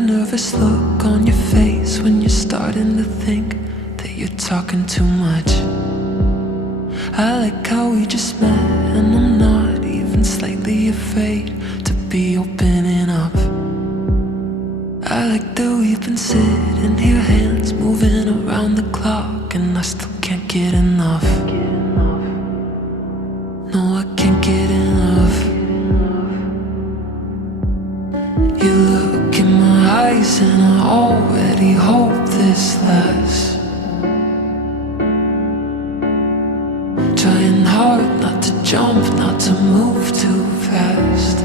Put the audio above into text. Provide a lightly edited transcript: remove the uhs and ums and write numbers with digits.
that nervous look on your face when you're starting to think that you're talking too much. I like how we just met, and I'm not even slightly afraid to be opening up. I like that we've been sitting here, hands moving around the clock, and I still can't get enough. No, I can't get enough. You look in my eyes and I already hope this lasts. Trying hard not to jump, not to move too fast.